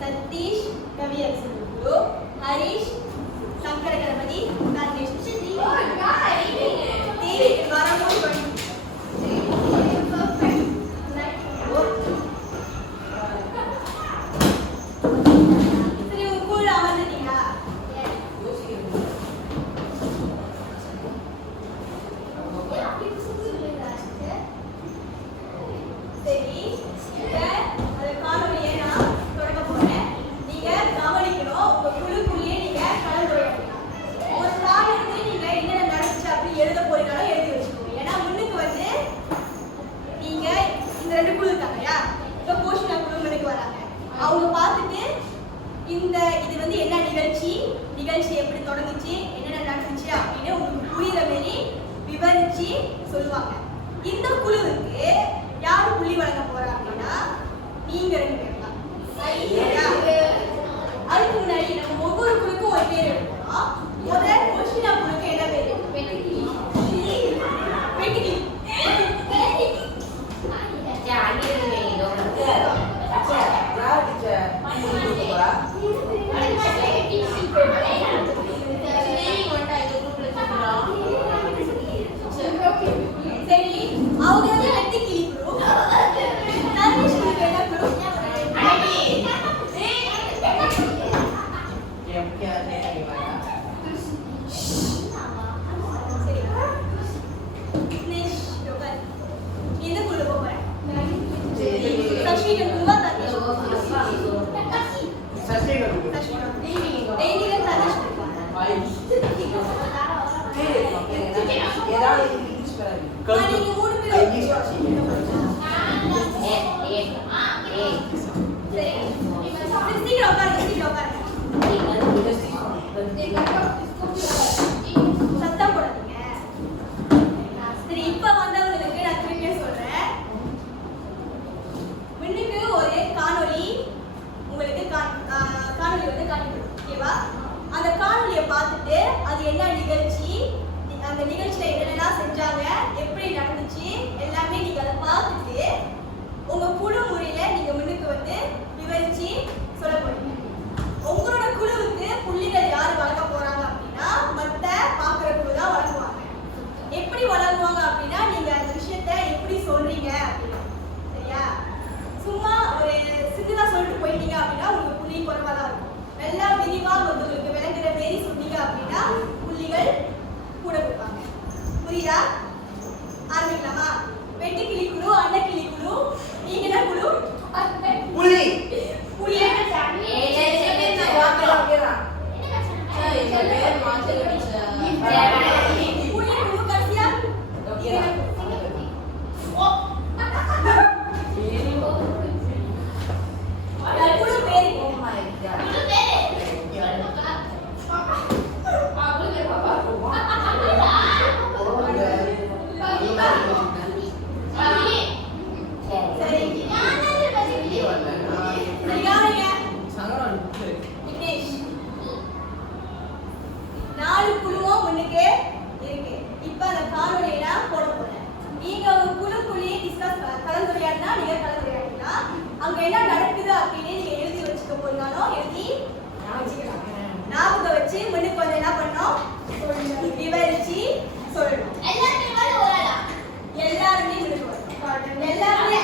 சதீஷ் கவியரசு ஹரிஷ் சங்கர கணபதி அவங்க பார்த்துட்டு இது வந்து என்ன நிகழ்ச்சி எப்படி தொடங்குச்சு என்னென்ன நடந்துச்சு அப்படின்னு உங்களுக்கு புரியுற மாதிரி விவரிச்சு சொல்லுவாங்க. இந்த குழுவுக்கு யாரு புள்ளி வழங்க போறா அப்படின்னா நீங்க 2 பேர் தான். அதுக்கு முன்னாடி நம்ம ஒவ்வொரு குழுக்கும் ஒரு பேர் எடுப்போம். முதல் கொஸ்டினா குழுக்கு என்ன பேரு? வெட்டுக்கிளி. சத்தம் போடாதீங்க. சரி, இப்ப வந்தவங்களுக்கு நான் திருப்பியே சொல்றேன். முன்னுக்கு ஒரு காணொளி உங்களுக்கு காணொளி வந்து காட்டிவிடும். ஓகேவா? அந்த காணொளியை பார்த்துட்டு அது என்ன நிகழ்ச்சி, அந்த நிகழ்ச்சியில என்னென்னலாம் செஞ்சாங்க, எப்படி நடந்துச்சு எல்லாமே நீங்க அதை பார்த்துட்டு உங்க குழு முறையில நீங்க முன்னுக்கு வந்து விவரிச்சு சொல்ல போறீங்க. உங்களோட குழுவுக்கு புள்ளிகள் யாரு வழங்க போறாங்க அப்படின்னா மத்த பாக்குற குழு தான் வழங்குவாங்க. எப்படி வழங்குவாங்க அப்படின்னா நீங்க அந்த விஷயத்த எப்படி சொல்றீங்க அப்படின்னு. சரியா? சும்மா ஒரு சின்னதா சொல்லிட்டு போயிட்டீங்க அப்படின்னா உங்களுக்கு புள்ளி குறைவா தான் இருக்கும். நல்லா விரிவா வந்து உங்களுக்கு விளங்குற மாரி சொன்னீங்க அப்படின்னா புள்ளிகள் கூட கொடுப்பாங்க. புரியுதா? ஆரம்பிக்கலாமா? வெட்டுக்கிளி குழு, அன்னக்கிளி குழு, நீங்க என்ன குழு? புலி. புலி. அங்க என்ன நடக்குது அப்படின்னு நீங்க எழுதி வச்சுக்க போறீங்களோ எழுதி ஞாபகம் வச்சு முன்னுக்கு வந்து என்ன பண்ணோம், விவரிச்சு சொல்லணும். எல்லாருமே முன்னுக்கு வரணும். எல்லாருமே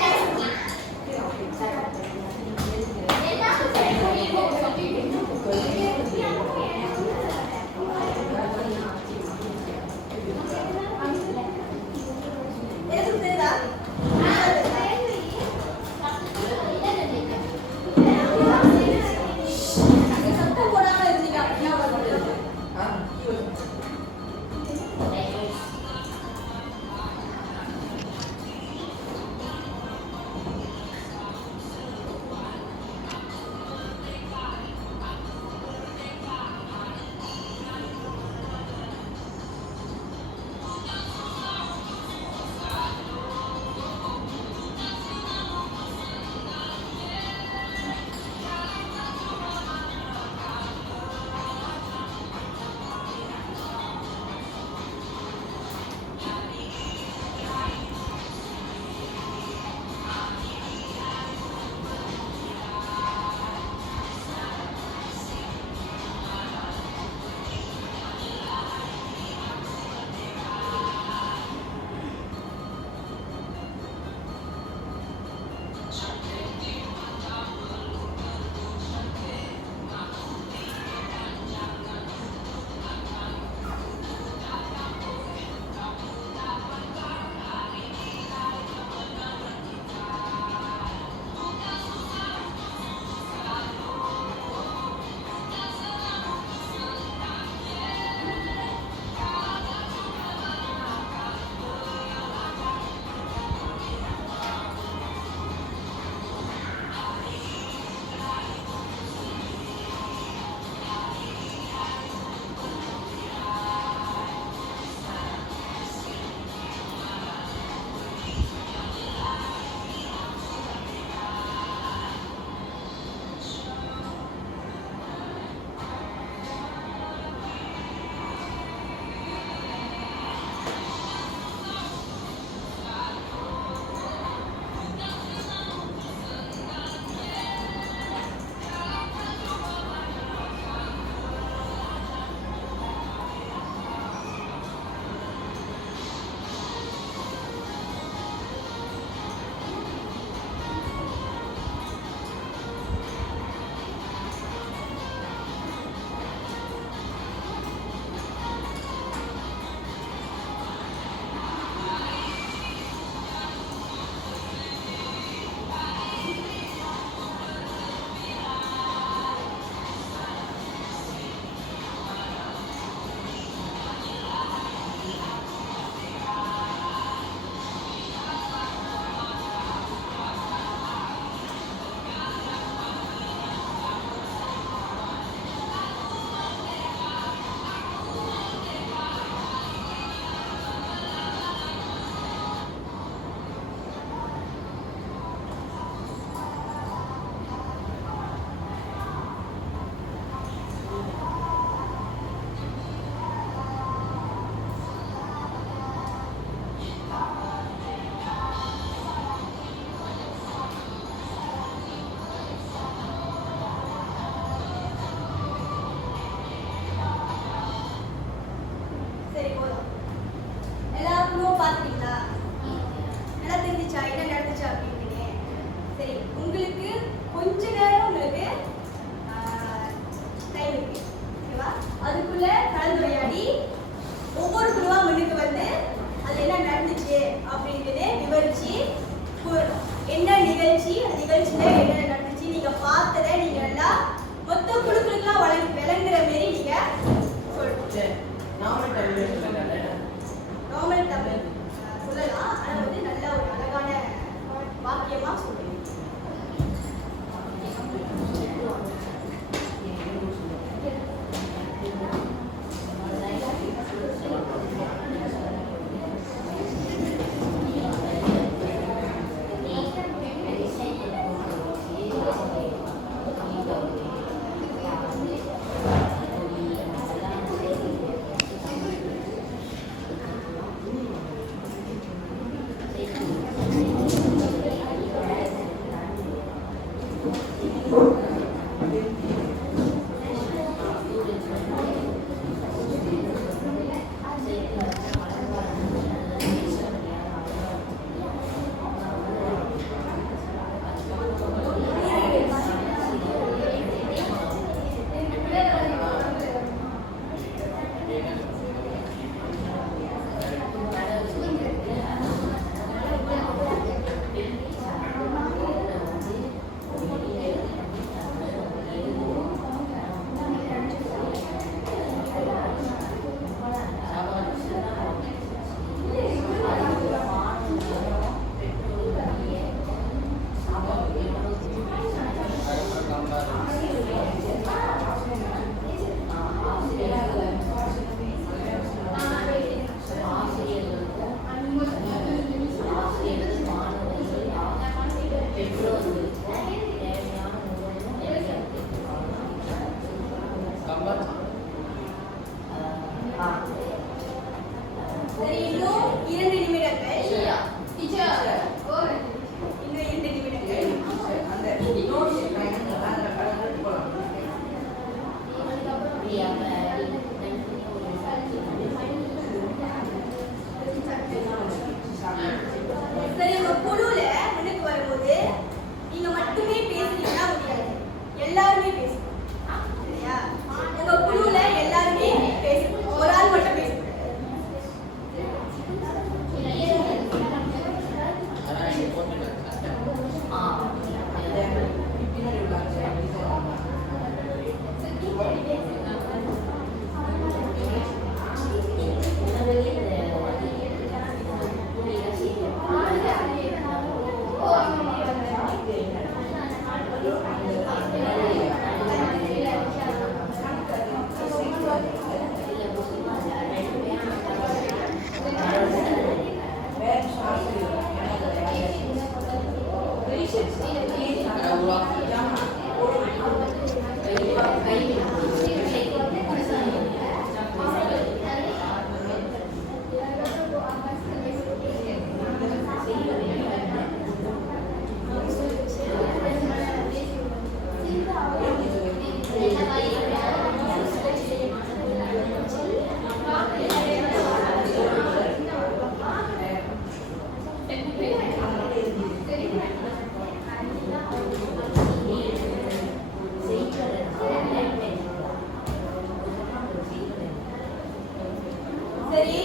சரி,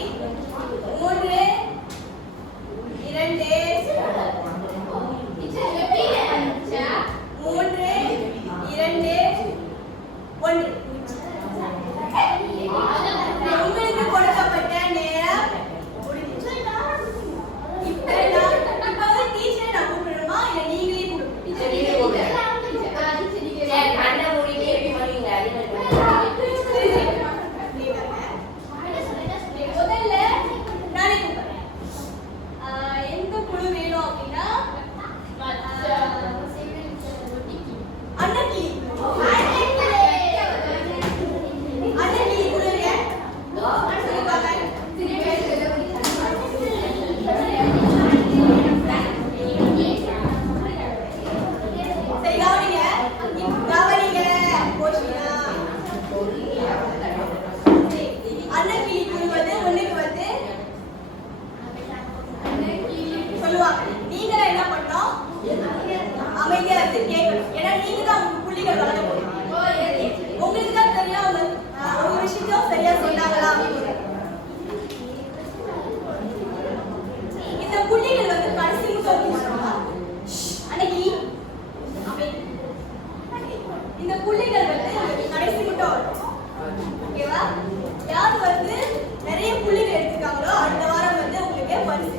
3 2 1 உங்களுக்கு கொடுக்கப்பட்ட நேரம் முடிஞ்சிச்சு. இப்ப வந்து டீச்சரை நான் கூப்பிடணுமா இல்ல நீங்களே கூப்பிடுங்க? முதல்ல நானே கூப்பிடுறேன். எந்த குழு வேணும் அப்படின்னா அன்னக்கிளி குழுங்க. சரி, கவனிங்க போஷினா. அன்னக்கிளி குழு வந்து ஒண்ணுக்கு வந்து சொல்லுவாங்க. நீங்க என்ன பண்ணணும்? அமைதியா இருந்து கேட்கணும். ஏன்னா நீங்க தான் உங்க புள்ளிகள் வளர்க்க போறீங்க. உங்களுக்கு தான் தெரியும் அவங்க ஒரு விஷயத்தையும் சரியா சொன்னாங்களா. இந்த புள்ளிகள் வந்து கடைசி அன்னைக்கு இந்த புள்ளிகள் வந்து கடைசி மட்டும் வரும். ஓகேவா? யார் வந்து நிறைய புள்ளிகள் எடுத்துக்காங்களோ அடுத்த வாரம் வந்து உங்களுக்கு பரிசு.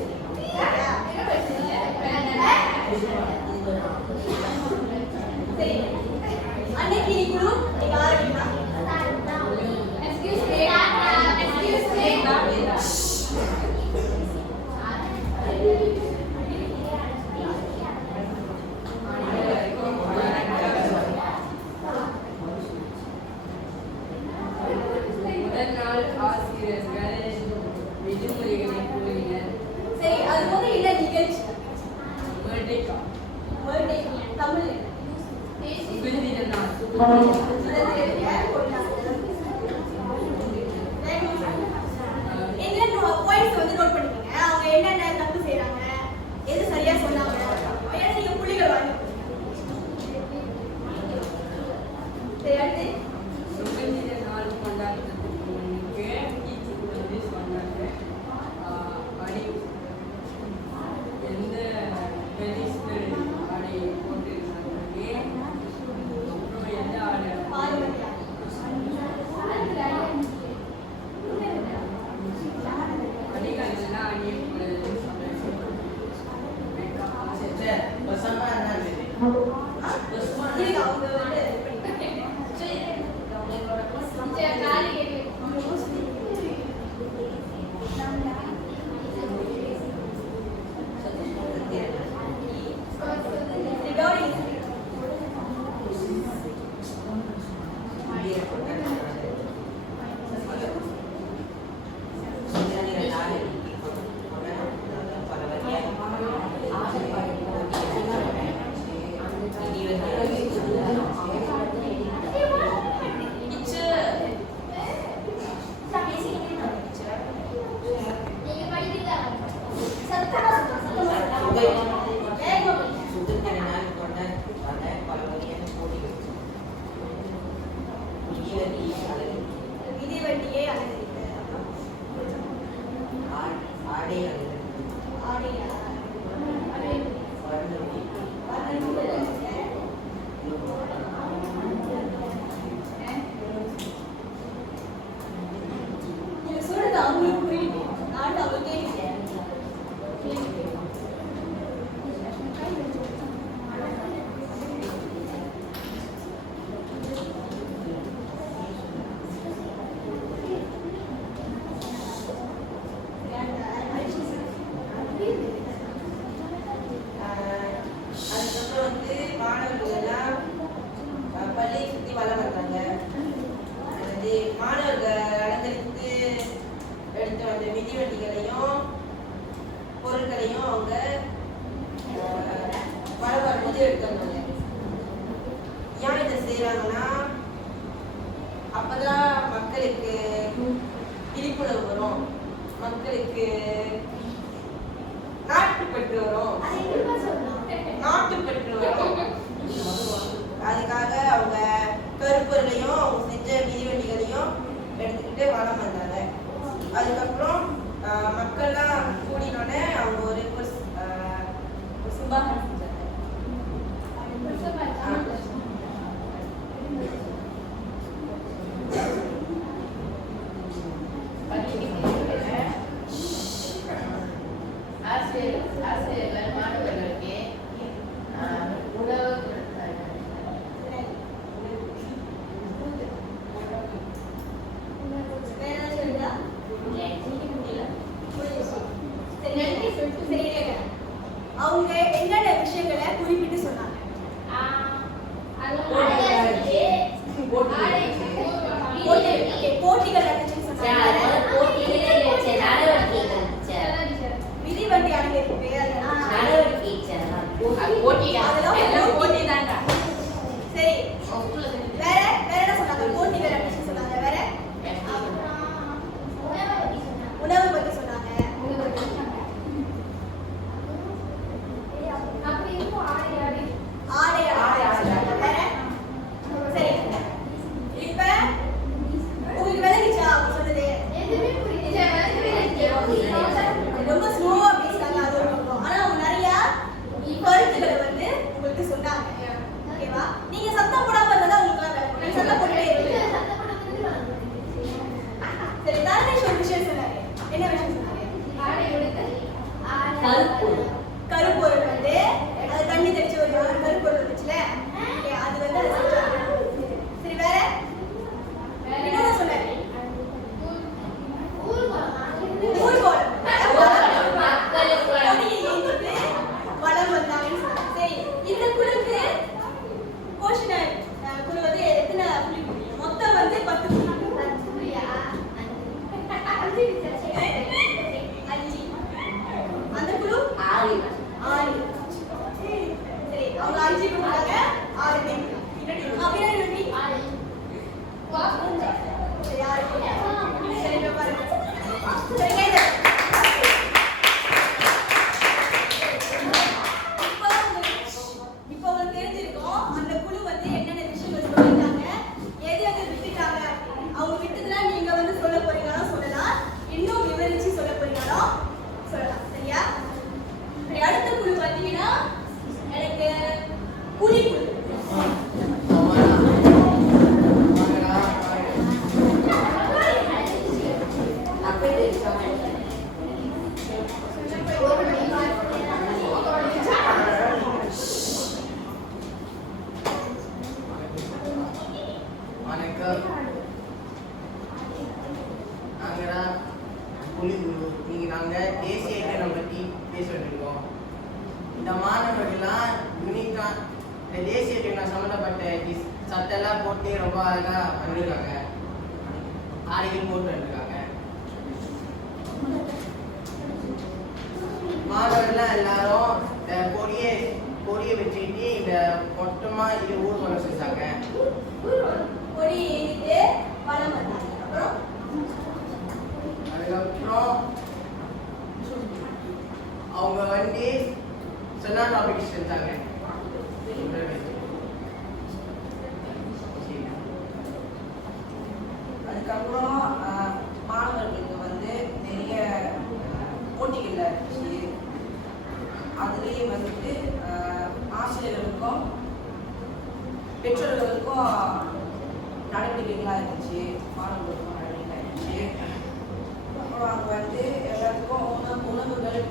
சரி, அன்னைக்கு குழு நீங்க ஆரம்பிக்கலாம். முதல் நாள் ஆசிரியர்கள் விடுமுறைகளை கூறினர். சரி, அது போது என்ன நிகழ்ச்சி? பர்த்டே தமிழ் விருந்தினர் நாள். என்ன பாயிண்ட்ஸ் வந்து நோட் பண்ணிக்கங்க. அவங்க என்னென்ன தப்பு செய்றாங்க, எது சரியா சொன்னாங்க, ஏன்னா நீங்க புள்ளிகள் வாங்க. சரி, அடுத்து விருந்தினர் நாள் கொண்டாடுறதுக்கு முன்னுக்கு டீச்சர் வந்து சொன்னாங்க, அடி எந்த ட்ரெடிஷ்னல் ஆடை போட்டிருந்தாங்க, அப்புறம் எந்த ஆடை பாரம்பரிய அடிகளெல்லாம் அணியக்கூடாதுன்னு சொன்னாங்க. இருங்க, அவங்க வந்து மிதிவண்டியை ஆடையா நீங்க சொல்றது அவங்களுக்கு புரியுது. நான் அவங்க கேட்கிறேன். எடுத்தனால. ஏன் இதை செய்யறாங்கன்னா அப்பதான் மக்களுக்கு விழிப்புணர்வு வரும், மக்களுக்கு நாட்டுப்பற்று வரும், நாட்டுப்பற்று வரும். அதுக்காக அவங்க கருப்பொருளையும் அவங்க செஞ்ச மிதிவண்டிகளையும் எடுத்துக்கிட்டு வனம் வந்தாங்க. அதுக்கப்புறம் மக்கள்லாம் கூடினோடனே அவங்க ஒரு சுபாகரம் செஞ்சாங்க. ஆசிரியர்கள் மாணவர்களுக்கு உணவு அவங்க என்னென்ன விஷயங்களை குறிப்பிட்டு சொன்னாங்க? போட்டிகள் நடந்துச்சுன்னு சொன்னாங்க. மிதிவண்டி அலங்கரிப்பு சரி. வேற வேற என்ன சொன்னாங்க? போட்டிகள் நடந்துச்சுன்னு சொன்னாங்க. வேற உணவு பத்தி சொன்னாங்க. ஆடை சொன்னாங்க. வேற சரி. இப்ப உங்களுக்கு விளங்குச்சா அவங்க சொன்னது? ரொம்ப ஸ்லோவா பேசுறாங்க, அது ஒரு பக்கம். ஆனா அவங்க நிறைய கருத்துக்களை வந்து உங்களுக்கு சொன்னாங்க. ஓகேவா? நீங்க சத்தம் போடாம இருந்தா உங்களுக்கு நீங்க சத்தம் போட்டுட்டே இருக்கீங்க. சரி, தர்ணேஷ் ஒரு விஷயம் சொன்னாரு. என்ன விஷயம் சொன்னாரு? கருப்பொருள் வந்து அது தண்ணி தெளிச்சு ஒரு கருப்பொருள் இருந்துச்சுல, அது வந்து அதை செஞ்சாங்க. சரி, வேற என்ன சொன்னாரு? ஊர்கோலம் வளம் வந்தாங்கன்னு சொன்னாங்க. சரி, இந்த குழுக்கு கோஷனர் குழு வந்து எத்தனை புள்ளி? மொத்தம் வந்து 10 புள்ளி. 5. அந்த குழு 6. சரி, அவங்க 5 கொடுத்தாங்க, 6 பேர். அப்படின்னா எப்படி? சரி, 6 பேர். சரி, இப்ப பாருங்க. சரி, கேளுங்க. இப்போ உங்களுக்கு தெரிஞ்சிருக்கும் அந்த குழு வந்து என்னென்ன விஷயங்கள் சொல்லிட்டாங்க, எது எது விட்டுட்டாங்க. அவங்க விட்டதுலாம் நீங்க வந்து சொல்ல போறீங்களோ சொல்லலாம், இன்னும் விவரிச்சு சொல்ல போறீங்களோ சொல்லலாம். சரியா? சரி, அடுத்த குழு பார்த்தீங்கன்னா எனக்கு புலி குழு. நாங்கள் தேசிய இயக்கம் பற்றி பேசிட்டு இருக்கோம். இந்த மாணவர்கள்லாம் யூனிக்கா இந்த தேசிய இயக்கம் சம்மந்தப்பட்ட சட்டெல்லாம் போட்டு ரொம்ப அழகாக பண்ணிருக்காங்க, ஆடைகள் போட்டு வந்துருக்காங்க. மாணவர்கள்லாம் எல்லாரும் இந்த கொடியை வச்சுக்கிட்டு இந்த மொத்தமாக இது ஊர்வலம் செஞ்சாங்க. கொடி ஏறிட்டு வலம் வந்தாங்க. அதுக்கப்புறம் அவங்க வந்து சொன்னா டாபிக் செஞ்சாங்க. அதுக்கப்புறம் மாணவர்களுக்கு வந்து நிறைய போட்டிகள் இருந்துச்சு. அதுலேயே வந்துட்டு ஆசிரியர்களுக்கும் பெற்றோர்களுக்கும் நடவடிக்கைகளாக இருந்துச்சு, மாணவர்களுக்கும் நடவடிக்கை இருந்துச்சு. அப்புறம் அவங்க வந்து எல்லாத்துக்கும் உணவுகள்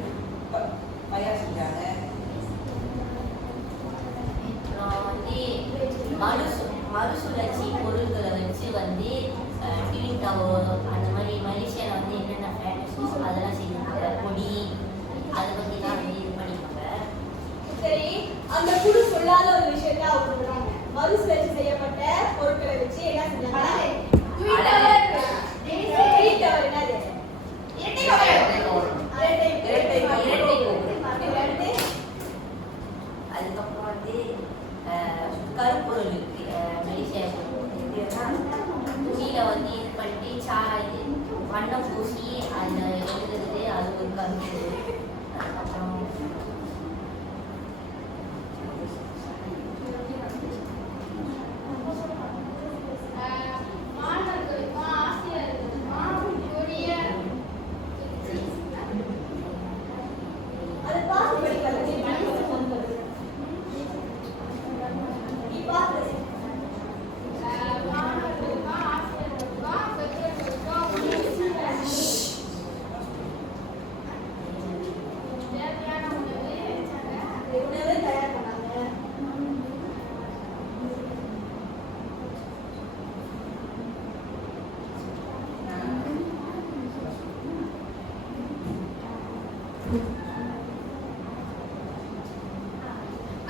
தயார் செஞ்சாங்க. மறுசுழற்சி பொருட்களை வச்சு வந்து டிவின் டவர் அந்த மாதிரி மலேசியாவில் வந்து என்னென்ன ஃபேக்ட்ரிஸ் அதெல்லாம் செய்வாங்க, பொடி அதை பற்றிலாம் வந்து இது பண்ணிப்பாங்க. சரி, அந்த குழு சொல்லாத ஒரு விஷயத்தை அவங்க சொல்றாங்க. மறுசுழற்சி செய்யப்பட்ட பொருட்களை வச்சு என்ன செஞ்சாங்க? என்னது? அதுக்கப்புறம் வந்து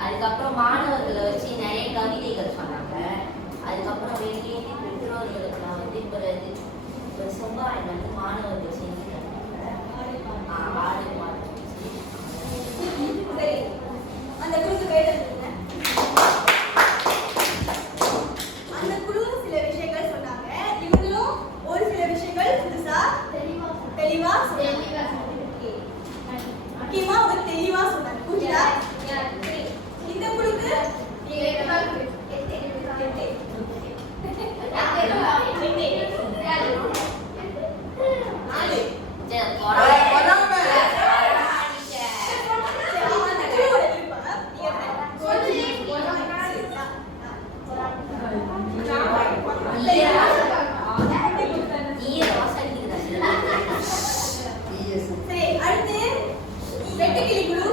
அதுக்கப்புறம் மாணவர்களை வச்சு நிறைய கவிதைகள் சொன்னாங்க. அதுக்கப்புறம் வெளியேற்றி பெற்றோர்களுக்கு வந்து ஒரு சொங்காயம் வந்து மாணவர்கள் செஞ்சு ஆடு மாடு. சரி, அந்த குழுக்கு பேர் சொல்லுங்க. அந்த குழு சில விஷயங்கள் சொன்னாங்க. இவங்களும் ஒரு சில விஷயங்கள் புதுசா தெளிவா சொன்னாங்க. முக்கியமா அவங்க தெளிவா சொன்னாங்க. புரியுதா? சரி, இந்த குழுக்கு சரி, அடுத்து வெட்டுக்கிளி குழு.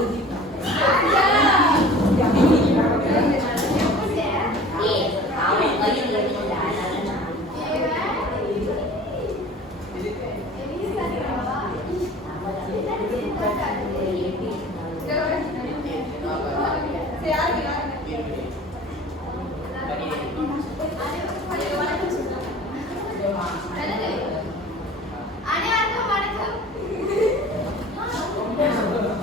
சரி, யாருக்கு வணக்கம் சொல்லுங்க.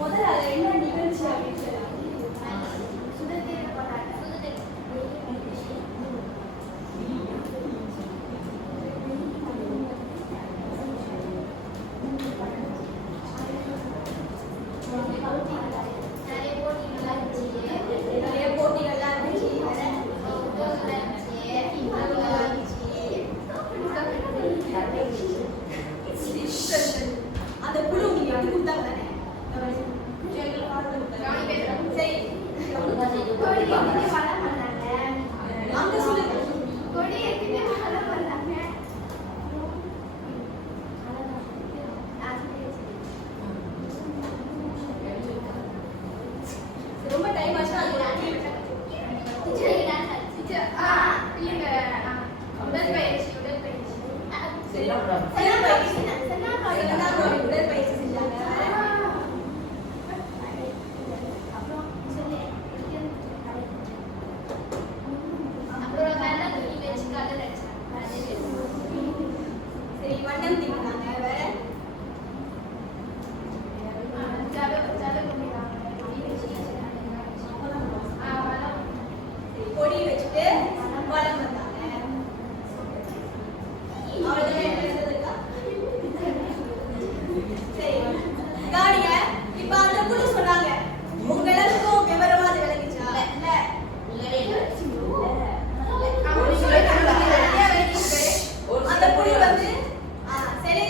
முதல்ல அது என்ன நிகழ்ச்சி அப்படின்னு சொல்லுங்க. நிறைய போட்டிகள்லாம் இருந்துச்சு. அந்த குழு உங்களுக்கு எடுத்து கொடுத்தாங்க தானே? சரி, அங்க சொல்லுங்க. ரொம்ப டைம் ஆச்சுன்னா அது ஒரு உடற்பயிற்சி செஞ்சாங்க. சரி, வண்ணம் தீட்டினாங்க. வேற கொடி வச்சுட்டு வளம் வந்தாங்க. அவ்வளவுதான் என்ன இருக்கா? சரி, காடிங்க. இப்ப அந்த குழு சொன்னாங்க. உங்க எல்லாருக்கும் விவரமா அது விளங்குச்சா? அந்த குழு வந்து சிலை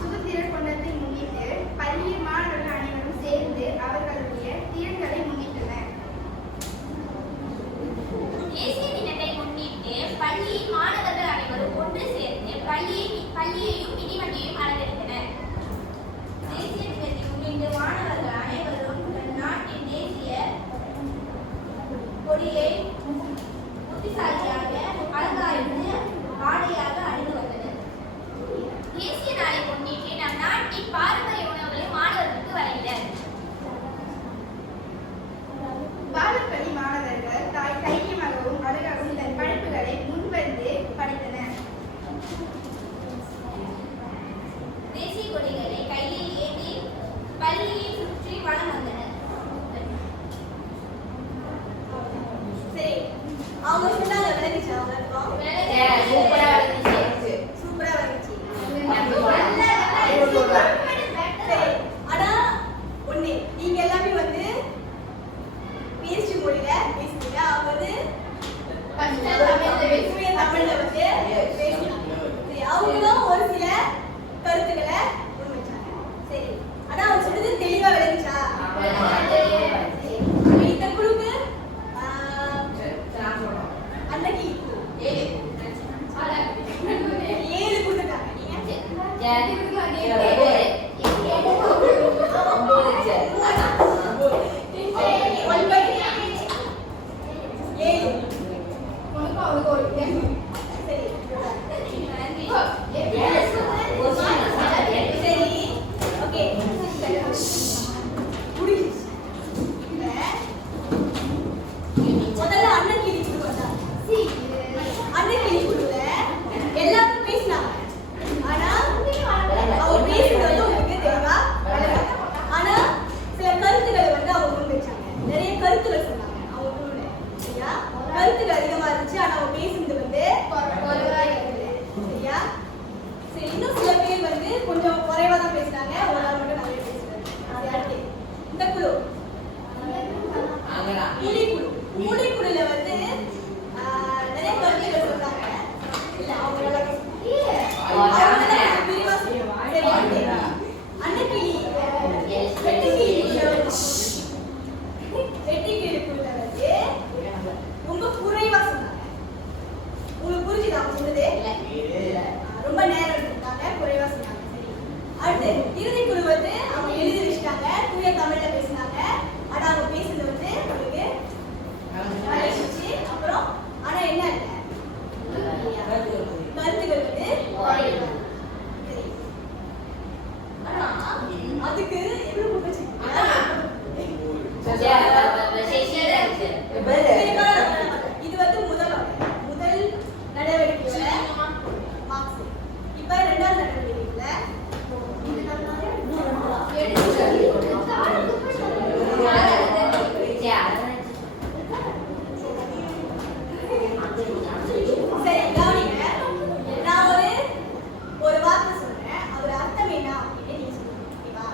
சுதந்திர கொண்டாட்டத்தை முன்னிட்டு பள்ளியில் மாணவர்கள் அனைவரும் சேர்ந்து அவர்களுடைய திறன்களை முன்னிட்டனர். தேசிய தினத்தை முன்னிட்டு பள்ளியின் மாணவர்கள் அனைவரும் ஒன்று சேர்ந்து பள்ளியையும் மிதிவண்டியையும் அலங்கரித்தனர். தேசிய தினத்தை முன்னிட்டு மாணவர்கள் அனைவரும் நாட்டின் தேசிய கொடியை புத்திசாலியாக அலங்கரித்து ஆடையாக அணிந்து வந்தனர். தேசிய நாளை முன்னிட்டு நம் நாட்டின் பாரம்பரிய உணவுகளை மாணவர்களுக்கு வழங்கினர். பாலப்பள்ளி மாணவர்கள் தைரியமாகவும் அழகாகவும் தன் படிப்புகளை முன்வந்து படித்தனர். தேசிய கொடிகளை கையில் ஏந்தி பள்ளியை சுற்றி வலம் வந்தனர். சரி, அவங்க சொன்னாங்க விளங்குச்சா அவங்களுக்கும்? சூப்பரா இருந்துச்சு. சூப்பரா விளங்குச்சு. சூப்பரா. சரி, ஆனா ஒண்ணு, நீங்க எல்லாமே வந்து பேச்சு மொழியில பேசுறீங்க, அவங்க வந்து தூய தமிழ்ல வந்து பேசுறாங்க. சரி, அவங்களும் ஒரு சில கருத்துக்களை முன்வைச்சாங்க. சரி, ஆனா அவங்க சொன்னது தெளிவா விளங்குச்சா? சரி, இந்த குழுக்கு அன்னைக்கு 7 கொடுத்துருக்காங்க. நீங்க முதல்ல அண்ணன் கிளி குழு வந்தாங்க. அண்ணன் கிளி குழுல எல்லாரும் பேசினாங்க. ஆனா அவங்க பேசுறது வந்து உங்களுக்கு தெளிவா வரல. ஆனா சில கருத்துக்களை வந்து அவங்க முன் வச்சாங்க. நிறைய கருத்துக்கள் சொன்னாங்க அவங்க குழுல. சரியா? கருத்துக்கள் அதிகமா இருந்துச்சு. ஆனா அவங்க பேசுறது வந்து குறைவா இருந்தது. சரியா? சரி, இன்னும் சில பேர் வந்து கொஞ்சம் குறைவா தான் பேசுறாங்க. ஒரு ஆள் மட்டும் நிறைய பேசுறாங்க. சரி, அடுத்து இந்த குழு மூலிக்குழுல வந்து நிறைய கருத்துக்கள் சொன்னாங்க. இல்ல, அவங்க நல்லா விரிவா சொல்லுவாங்க. சரி, அடுத்து அன்னக்கிளி வெட்டிக்கிளி குழுல வந்து ரொம்ப குறைவா சொன்னாங்க. உங்களுக்கு புரிஞ்சுதா அவங்க சொன்னது? ரொம்ப நேரம் எடுத்துட்டாங்க, குறைவா சொன்னாங்க. சரி, அடுத்து இறுதி குழு வந்து அவங்க எழுதி வச்சுட்டாங்க, தூய தமிழ்ல பேசினாங்க. ஆனா அவங்க பேசுறது வந்து உங்களுக்கு வளைஞ்சிச்சு. அப்புறம் ஆனா என்ன இல்ல, கருத்துக்கள் வந்து குறைவா. சரி, ஆனா அதுக்கு எவ்வளவு கொடுத்துருக்கீங்க? இது வந்து முதல் நடவடிக்கையில மார்க்ஸ். இப்ப இரண்டாவது நடவடிக்கையில சரி, கவனிங்க. நான் ஒரு வார்த்தை சொல்றேன், அதோட அர்த்தம் என்ன அப்படின்னு நீங்க சொல்லுங்க. ஓகேவா?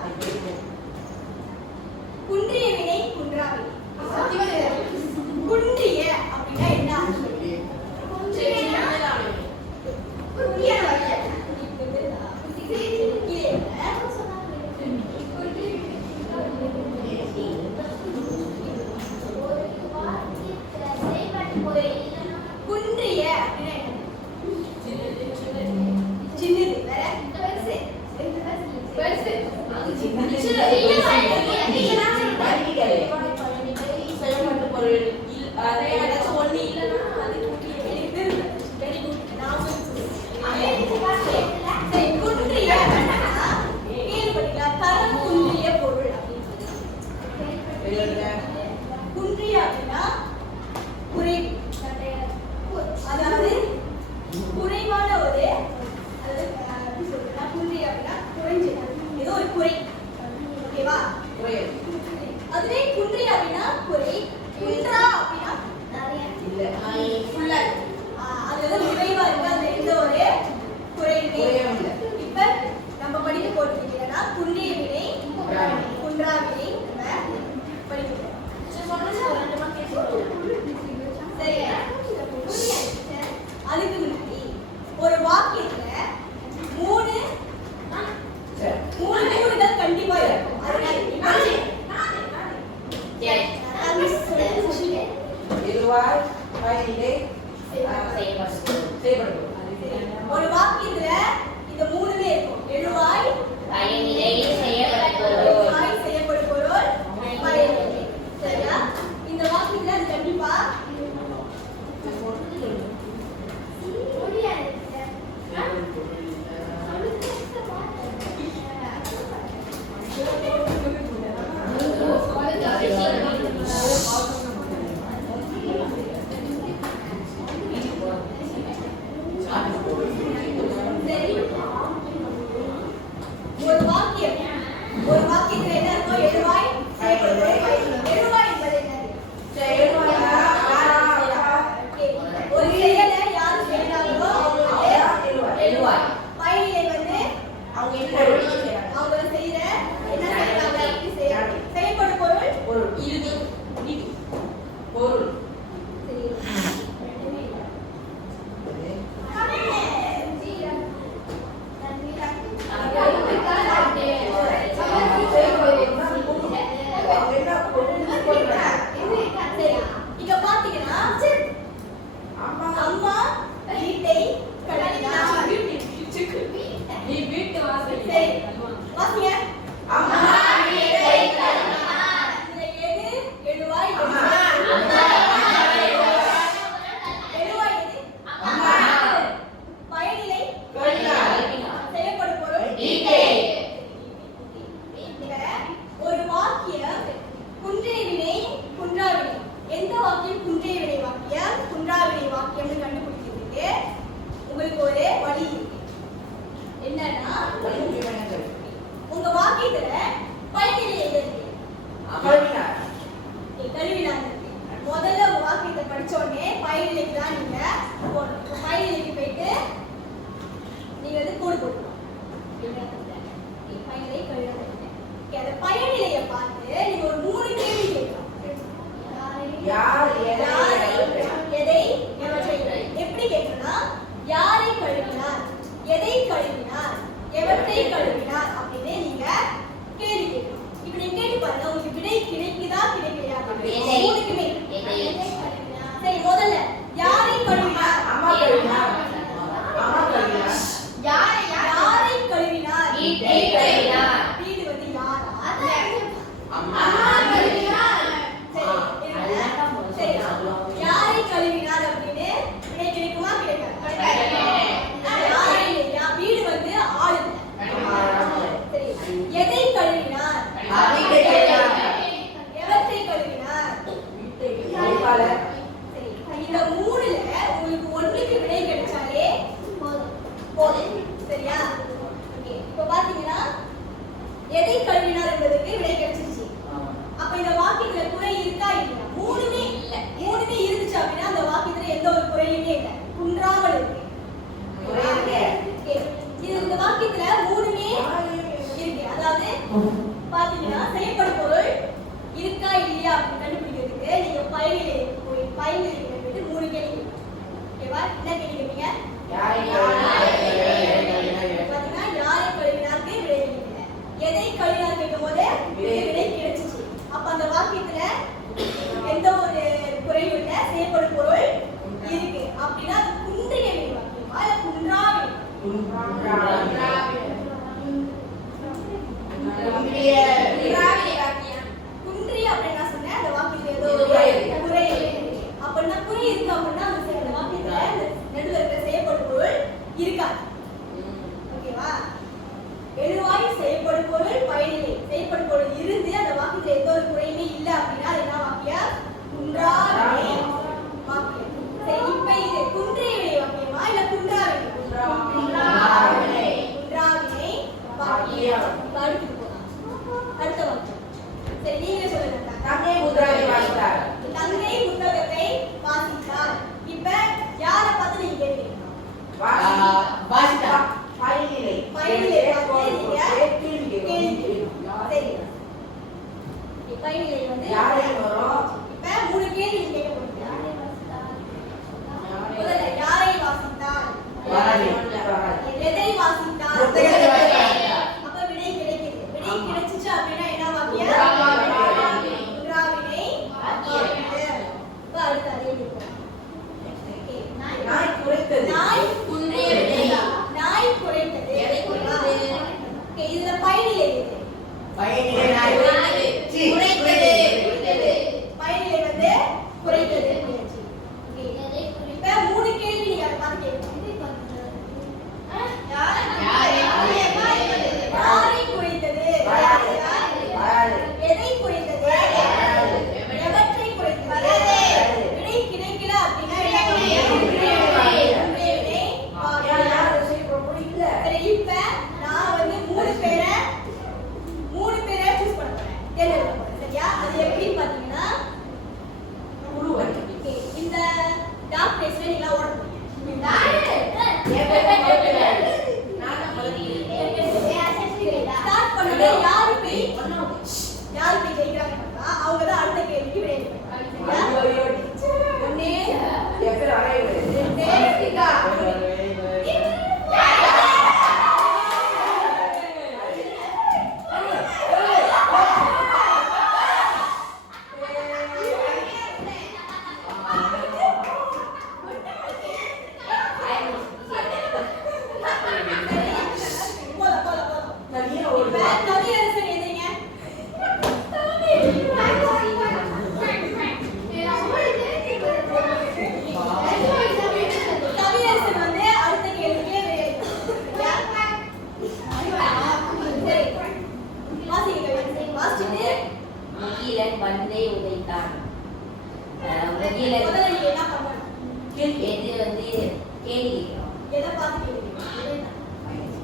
குன்றிய வினை குன்றா வினை. குன்றிய அப்படின்னா என்ன அர்த்தம்? குன்றியான வார்த்தை. குன்றிய அப்படின்னா என்ன? சின்னது. வேற? சரி, குன்றிய அப்படின்னா கேள்விப்பட்டீங்களா? தரம் குன்றிய பொருள் அப்படின்னு சொல்லி. குன்றிய அப்படின்னா குறைவு, அதாவது குறைவான ஒரு, அதாவது எப்படி சொல்றேன்னா, குன்றிய அப்படின்னா குறைஞ்சது, ஏதோ ஒரு குறை. ஓகேவா? அதுவே குன்றிய அப்படின்னா குறை, குன்றா அப்படின்னா ஃபுல்லா அது வந்து குறைவா இருக்கு, அந்த எந்த ஒரு குறையுமே என்னன்னா கல்வி வயங்கள். உங்க வாக்கியத்துல பயனிலை எங்க இருக்கு? கல்வினார். கல்வினார் இருக்கு. முதல்ல உங்க வாக்கியத்தை படிச்ச உடனே பயனிலைக்கு தான் நீங்க போகணும். இப்ப பயனிலைக்கு போயிட்டு நீங்க வந்து கோடு போடணும். பயனிலை கல்வினார் இருக்கு. அந்த பயனிலையை பார்த்து நீங்க ஒரு 3 கேள்வி கேட்கலாம். யார் எதை எவற்றை எப்படி கேட்கணும்னா யாரை கழுவினார், எதை கழுவினார், எவற்றை கழுவினார் அப்படின்னு நீங்க கேள்வி கேட்கணும். இப்ப நீங்க கேட்டு பாருங்க உங்களுக்கு விடை கிடைக்குதா கிடைக்கலையா? மூணுக்குமே சரி. முதல்ல யாரை கழுவினார்? அம்மா கல்வினார். அம்மா கல்வினார். யாரை கழுவினார்? வீட்டை கழுவினார். வீடு வந்து யாரா? அம்மா சரி யாரை கழுவினார் அப்படின்னு விடை கிடைக்குமா கிடைக்காது? வீடு வந்து ஆளுங்க. சரி எதை கழுவினார்? எவற்றை கழுவினார்? சரி இந்த 3ல உங்களுக்கு ஒண்ணுக்கு விடை கிடைச்சாலே போதும். சரியா? ஓகே இப்போ பாத்தீங்கன்னா எதை கழுவினார் என்பதற்கு விடை கிடைச்சிருச்சு. அப்ப இந்த வாக்கியத்துல குறை இருக்கா இல்லையா? மூணுமே இல்ல. மூணுமே இருந்துச்சு அப்படின்னா அந்த வாக்கியத்துல எந்த ஒரு குறையுமே இல்ல, குன்றாமல் இருக்கு. இது இந்த வாக்கியத்துல மூணுமே இருக்கு. அதாவது பாத்தீங்கன்னா செயல்படும் பொருள் இருக்கா இல்லையா அப்படின்னு கண்டுபிடிக்கிறதுக்கு நீங்க பயனிலை போய் பயனிலையில போயிட்டு 3 கேள்வி ஓகேவா? என்ன கேள்வி கேட்பீங்க? பாத்தீங்கன்னா யாரை கழுவினாருக்கு விடை கிடைக்கல. எதை கழுவினார் கேட்கும் போது விடை கிடைச்சிச்சு. அப்ப அந்த வாக்கியத்துல எந்த ஒரு குறையும் இல்ல, செயல்படும் பொருள் இருக்கு. அப்படின்னா அது குன்றிய வினை வாக்கியமா இல்ல குன்றா வினை? குன்றிய அப்படின்னா சொன்னேன் அந்த வாக்கியத்துல ஏதோ ஒரு குறை இருக்கு. அப்படின்னா குறை இருக்கு அப்படின்னா அந்த வாக்கியத்துல நடுவில் இருக்கிற செயல்படும் பொருள் இருக்காது. ஓகேவா? எழுவாய் செயல்படும் பொருள் பயனிலை. செயல்படும் பொருள் இருந்து அந்த வாக்கியத்துல எந்த ஒரு குறையுமே இல்ல அப்படின்னா அது என்ன வாக்கியம்? குன்றா வினை வாக்கியம். சரி இப்ப இது குன்றிய வினை வாக்கியமா இல்ல குன்றா வினை? குன்றா வினை வாக்கியம். அடுத்து போலாம். அடுத்த வாக்கியம். சரி நீங்களே சொல்லுங்க. தங்கை புத்தகத்தை வாசித்தார். தங்கை புத்தகத்தை வாசித்தார். இப்ப யாரை பார்த்து நீங்க கேட்கிறீங்க? வாசித்தார். பயனிலை. பயனிலை பார்த்து நீங்க கேள்வி கேட்கணும். சரி பயனிலை வந்து யாரை வரும்? இப்ப 3 கேள்வி நீங்க கேட்க போறீங்க. முதல்ல யாரை வாசித்தார்? எதை வாசித்தார்? அப்ப விடை கிடைக்குது. விடை கிடைச்சிச்சு அப்படின்னா என்ன வாக்கியம்? குன்றா வினை வாக்கியம். இப்ப அடுத்து அதே இருக்கும். நாய் குறைத்தது. நாய் குன்றிய வினை. நாய் குறைத்தது. எதை குறைத்தது? ஓகே இதுல பயனிலை எது? பயனிலை நாய் குறைத்தது. பயனிலை வந்து குறைத்தது. இப்ப 3 கேள்வி நீங்க அதை பார்த்து கேட்கணும். யாரை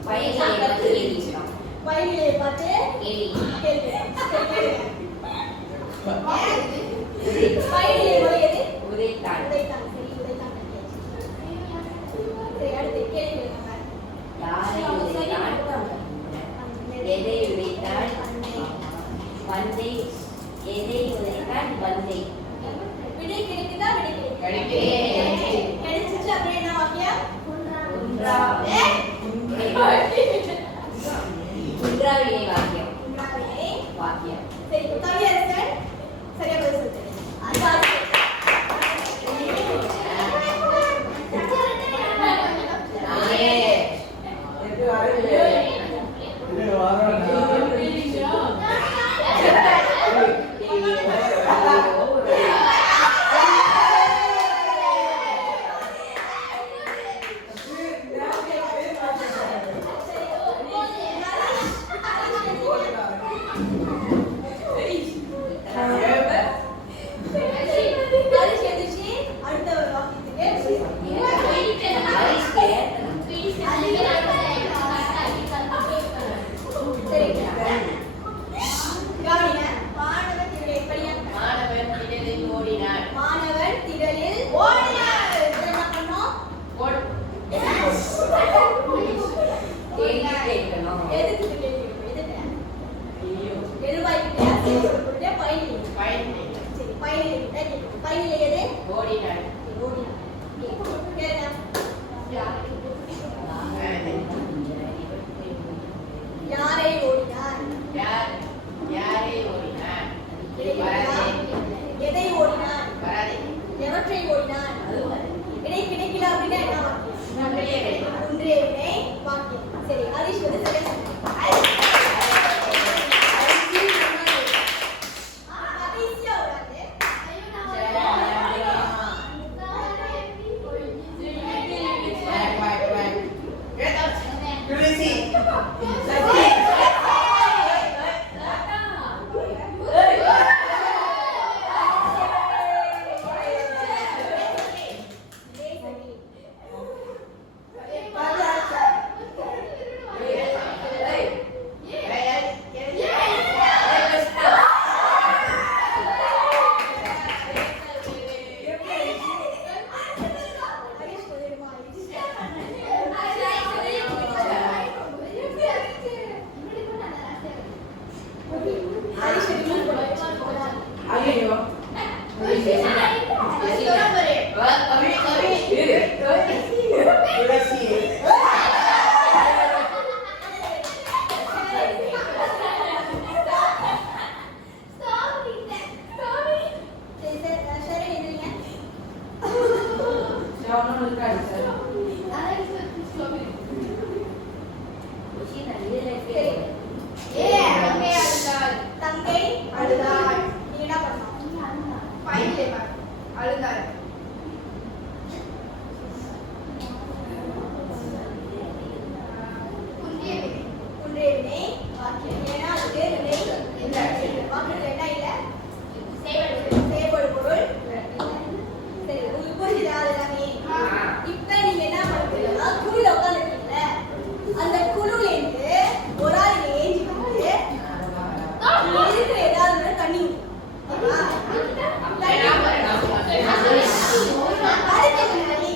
பயனிலையை பார்த்து எழுதிக்கலாம். பயனிலையை பார்த்து எழுதி. கேள்வி. சரி, கேளுங்க. பயனிலை உடையது உதைத்தான். உடைத்தான். சரி, உடைத்தான். சரி, அடுத்து கேள்வி கேளுங்க. யாரை உதைத்தான்? எதை உதைத்தான்? பந்தை. எதை உதைத்தான்? பந்தை. விடை கிடைக்குதா? விடை கிடைக்குது. கிடைச்சிச்சு அப்படியே என்ன வாக்கியம்? குன்றாவினை வாக்கியம். குன்றாவினை வாக்கியம். சரி, கவியரசன் சரியா பதில் சொல்லுங்க. அது அடுத்த ஒரு வாக்கியத்துக்கு கவனிங்க. மாணவன் திடலில் எப்படியா? மாணவன் திடலில் ஓடினான். மாணவன் திடலில் ஓடினார். இது என்ன பண்ணோம்? கேள்வி கேட்கணும். எதுக்கு திடலில்? எதுக்கு? ஐயோ. எழுவாய்க்கிட்டயா? செயல்படுத்திட்டே பயனிலை. பயனிலை. சரி, பயனிலை கிட்ட கேட்கணும். பயனிலை எது? ஓடினான். ஓடினார். கேளுங்க. யாரை ஓடினார்? யாரை ஓடினான்? எதை ஓடினார்? வராதே. எவற்றை ஓடினார்? விடை கிடைக்கல அப்படின்னா என்ன வாக்கியம்? ஒன்றிய விடை. ஒன்றிய விடை வாக்கியம். சரி, ஹரிஷ் வந்து சரியா சொன்னாங்க. கடைசியா ஒரு ஆளு. துளசி. ஹரிஷ் சொல்லிடுமா? ஹரிஷ் remove பண்ணு. ஐயோ. துளசி. சரி, சரி, எந்திரிங்க. ஒன்றும் இருக்காது சார். தங்கை அழுதாள். நீங்க என்ன பண்ணணும்? அழுதாள். குன்றிய விடை. ஒன்றிய வினை வாக்கியம். ஏன்னா அதுக்கு வினை இல்லை. வாக்கியத்துல என்ன இல்லை? செயல்படு பொருள் இல்லை. சரி, உங்களுக்கு புரிஞ்சுதா அது எல்லாமே? இப்ப நீங்க என்ன பண்ணுறீங்கன்னா குழுல உட்காந்துருக்கீங்கல்ல, அந்த குழுல இருந்து ஒரு ஆள் இங்க ஏஞ்சி வந்து இருக்கிற ஏதாவது ஒண்ணு தண்ணி ஊத்து. ஓகேவா? தண்ணி அதுக்கு என்ன தண்ணி?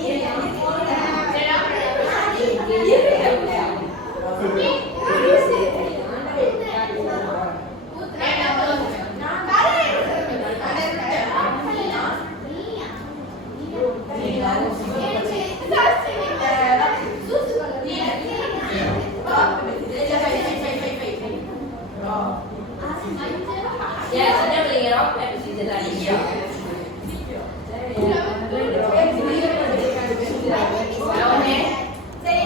சரி,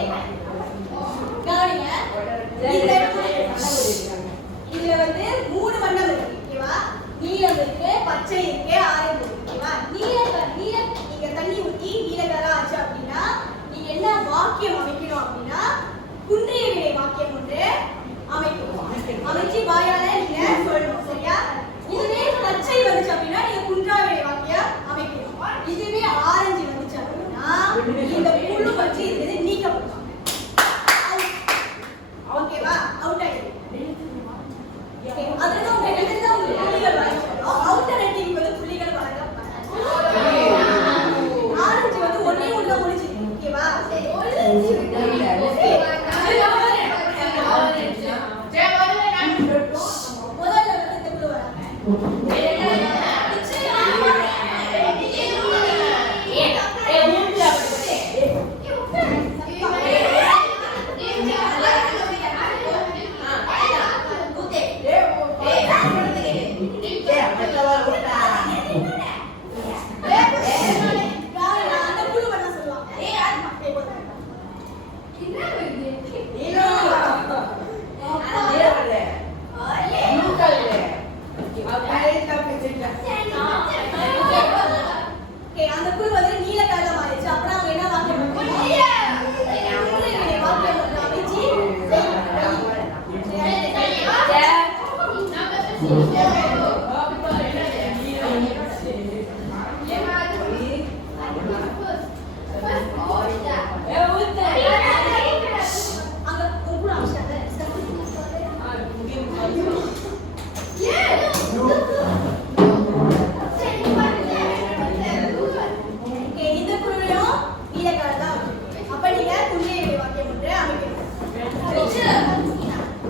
முதல்ல வந்து இந்த குழு வராங்க. அந்த குழு பண்ண சொல்லுவாங்க. ஓகே, அந்த குழு வந்து நீல கலர்ல மாறிடுச்சு. அப்புறம் அவங்க என்ன வாக்கியம் பண்ணுவாங்க? வாக்கியம் அமைச்சு அங்க ஒரு குழு அமைச்சாங்க. ஓகே, இந்த குழுவையும் நீல கலர் தான் வச்சிருக்கீங்க. அப்ப நீங்க குன்றிய வாக்கியம் ஒன்று அமைக்கணும்.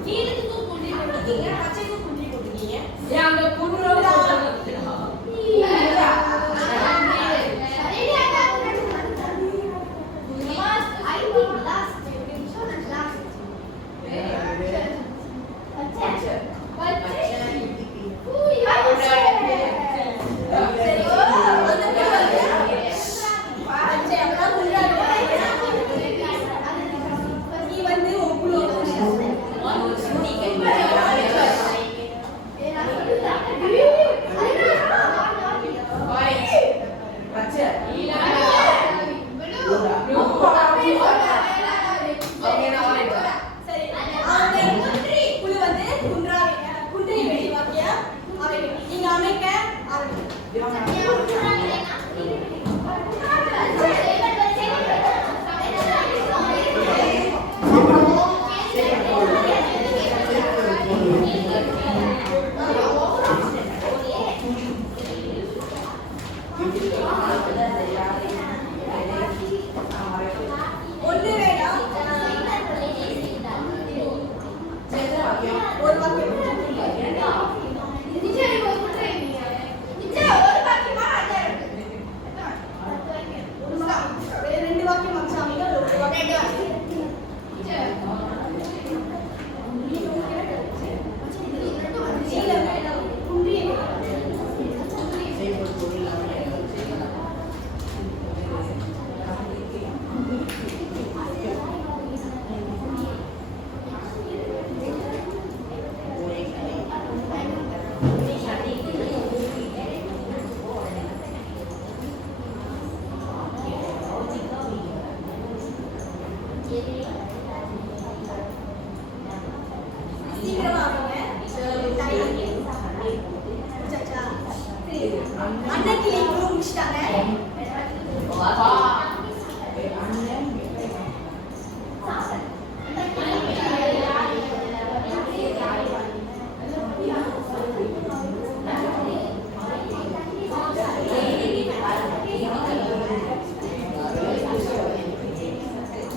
நீலத்துக்கும் குன்றி போட்டுருக்கீங்க, பச்சைக்கும் குன்றி போட்டுருக்கீங்க. அங்க குன்று நீ வந்து ஒரு குழு சரி, அவங்க குழு வந்து குன்றி வெளி வாக்கியம் அமைக்கணும். நீங்க அமைக்க ஆரம்பிக்கணும். ஒன்று வேண்டாம், ஒரு வாக்கியம். ரெண்டு வாக்கியம் அமைச்சாமீங்க. ஒரு வாக்கியம் நீல வேண்டாம், குன்றிய சீக்கிரமா ஆகுங்க. அன்னக்கிளி குழு முடிச்சிட்டாங்க.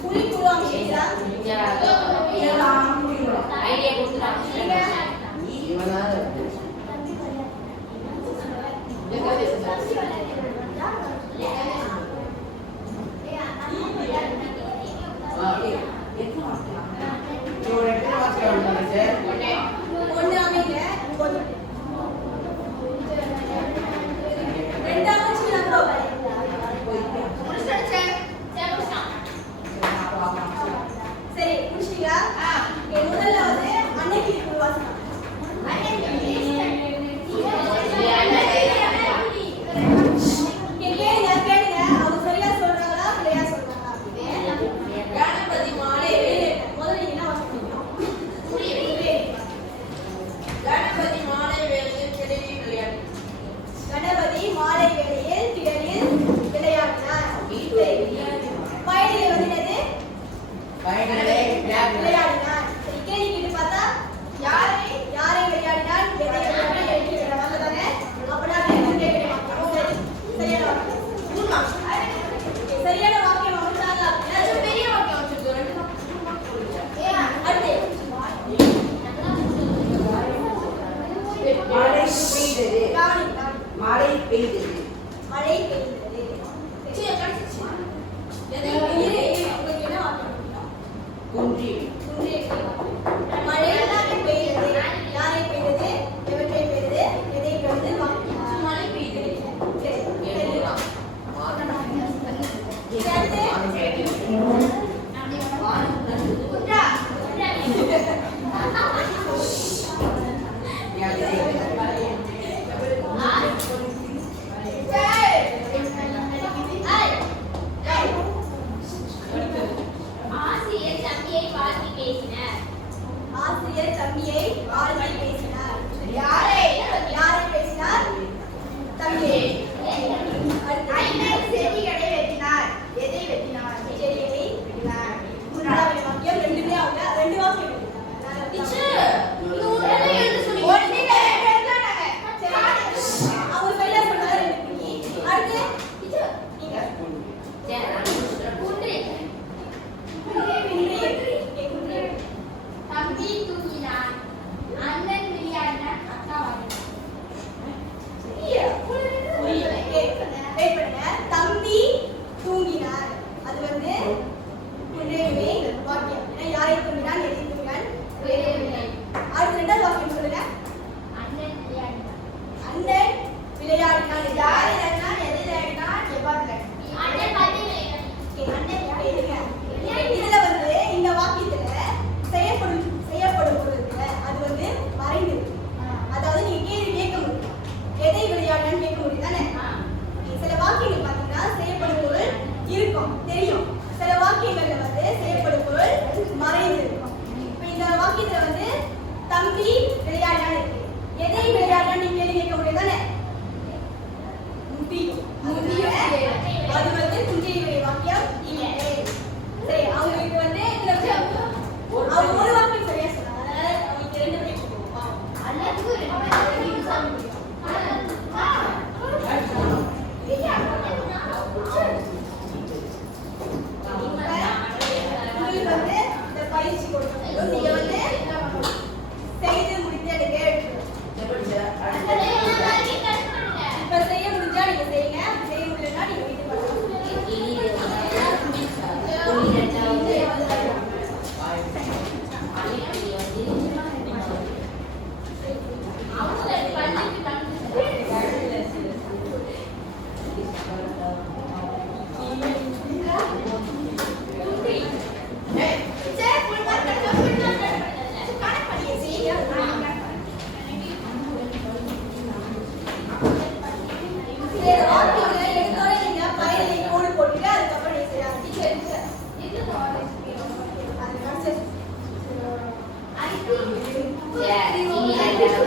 புலி குழு அமைச்சா ஐடியா கொடுத்துறாங்க. ஒண்ணு அமைங்க. ரெண்டாவது சரி, முடிச்சிட்டீங்களா? முதல்ல வந்து அன்னைக்கு வாசனம். கேளுங்க. அவங்க சரியா சொல்றாங்களா இல்லையா சொல்றாங்களா? கணபதி மாலை முதல்ல நீங்க என்ன வாசிக்கிறீங்க? கணபதி மாலை வேளையில் திடலில் விளையாடு. கணபதி மாலை வேளையில் திடலில் விளையாடினார். வயதிலே வந்து என்னது? விளையாடினார். சரி, கேள்வி கேட்டு பார்த்தா யாரை விளையாடினார்? எதை விளையாடினார்? வந்ததானே? அப்படின்னா அது என்ன கேட்கணும்? சரியான வாக்கியம். சரியான வாக்கியம் அமைச்சாங்க அப்படின்னா பெரிய வாக்கியம் வச்சிருக்கோம். தம்பியை வாழ்த்தி பேசினர். ஆசிரியர் தம்பியை வாழ்த்தி பேசினார். யாரை? யாரை பேசினார்? தம்பியை. அண்ணன் செடிகளை வெட்டினார். எதை வெட்டினார்? செடியை வெட்டினார். மூன்றாவது வாக்கியம் ரெண்டுமே அவங்க ரெண்டு வாக்கியம் எழுதினாங்க. ஒண்ணுமே எழுதலங்க. அவங்க கையில சொன்னது ரெண்டு புள்ளி. அடுத்து நீங்க குன்றி. குன்றி. தம்பி தூங்கினான். அண்ணன் விளையாடினான். அக்கா வாங்கினான். வெயிட் பண்ணுங்க. தம்பி தூங்கினார். அது வந்து குன்றேயுமே வாக்கியம். ஏன்னா யாரை தூங்கினான், எதை தூங்கினான்? அடுத்து ரெண்டாவது வாக்கியம் சொல்லுங்க. அண்ணன் விளையாடினான். அண்ணன் விளையாடினான். யார் விளையாடினார்? எதை விளையாடினார்? எவ்வாறு விளையாடினார்? அண்ணன் பந்து விளையாடினான். இதுல வந்து இந்த வாக்கியத்துல செய்யப்படும் பொருள் இருக்குல்ல, அது வந்து மறைந்திருக்கு. அதாவது நீங்க கேள்வி கேட்க முடியும், எதை விளையாடுன்னு கேட்க முடியும் தானே? சில வாக்கியங்கள் பார்த்தீங்கன்னா செய்யப்படும் பொருள் இருக்கும், தெரியும். சில வாக்கியங்கள்ல வந்து செய்யப்படும் பொருள் மறைந்து இருக்கும். இப்ப இந்த வாக்கியத்துல வந்து தம்பி விளையாடான்னு இருக்கு. எதை விளையாடான்னு நீங்க கேள்வி கேட்க முடியும் தானே? முடியும். அது வந்து குஞ்சையுடைய வாக்கியம் இல்லை. சரி, அவங்களுக்கு வந்து இதுல அவங்க ஒரு வாக்கியம் சரியா சொன்னாங்க. அதனால அவங்களுக்கு ரெண்டு பேரும் கொடுப்போம். அண்ணனுக்கு ரெண்டு பேரும் யூஸ் முடியும். உங்களுக்கு வந்து இந்த பயிற்சி கொடுக்கணும். நீங்க வந்து செய்து முடித்து எனக்கு இப்ப செய்ய முடிஞ்சா நீங்க செய்யுங்க, செய்ய முடியலன்னா நீங்க வீட்டுக்கு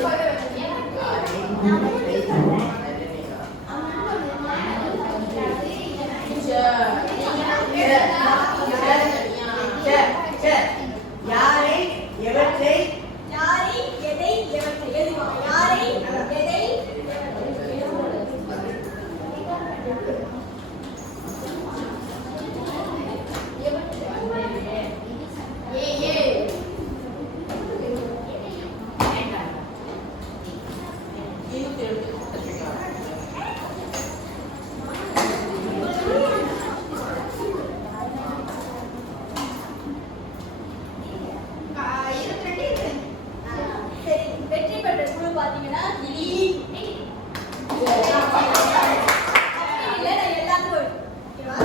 வரலாம். யாரை எவற்றை யாரை எதை எவற்றை எழுதுவாங்க. யாரை எதை சரி, வெற்றி பெற்ற குழு பாத்தீங்கன்னா இல்ல, நான் எல்லாத்துக்கும் ஓகேவா?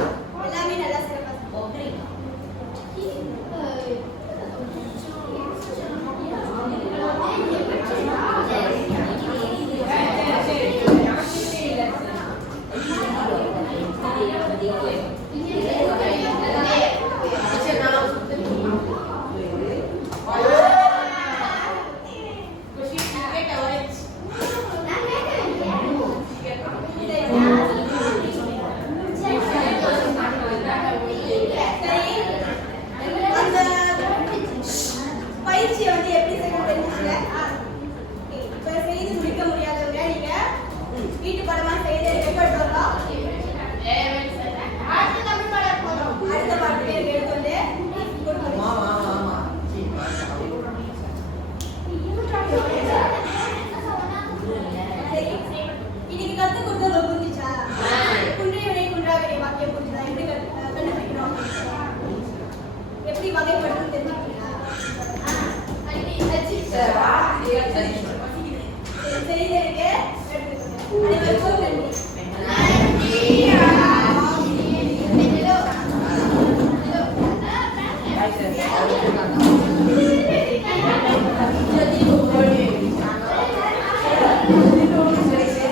எல்லாமே நல்லா சிறப்பா பயிற்சியை வந்து எப்படி செய்யணும் தெரிஞ்சுச்சுல? இப்ப செய்து முடிக்க முடியாதவங்க நீங்க வீட்டு படமா செய்து ரெக்கார்ட் பண்ணலாம். அடுத்த பாட்டுக்கு எடுத்து வந்து கொடுக்கணும். ஆமா ஆமா ஆமா சரி, இன்னைக்கு கத்து கொடுத்தது புரிஞ்சுச்சா? குன்றை வினை குன்றா வினை வாக்கியம் புரிஞ்சுதா? எப்படி கண்டுபிடிக்கணும், எப்படி வகைப்படுத்தணும் தெரிஞ்சுக்கிறீங்களா? செய்ததுக்கு அனைவருக்கும் நன்றி. சரி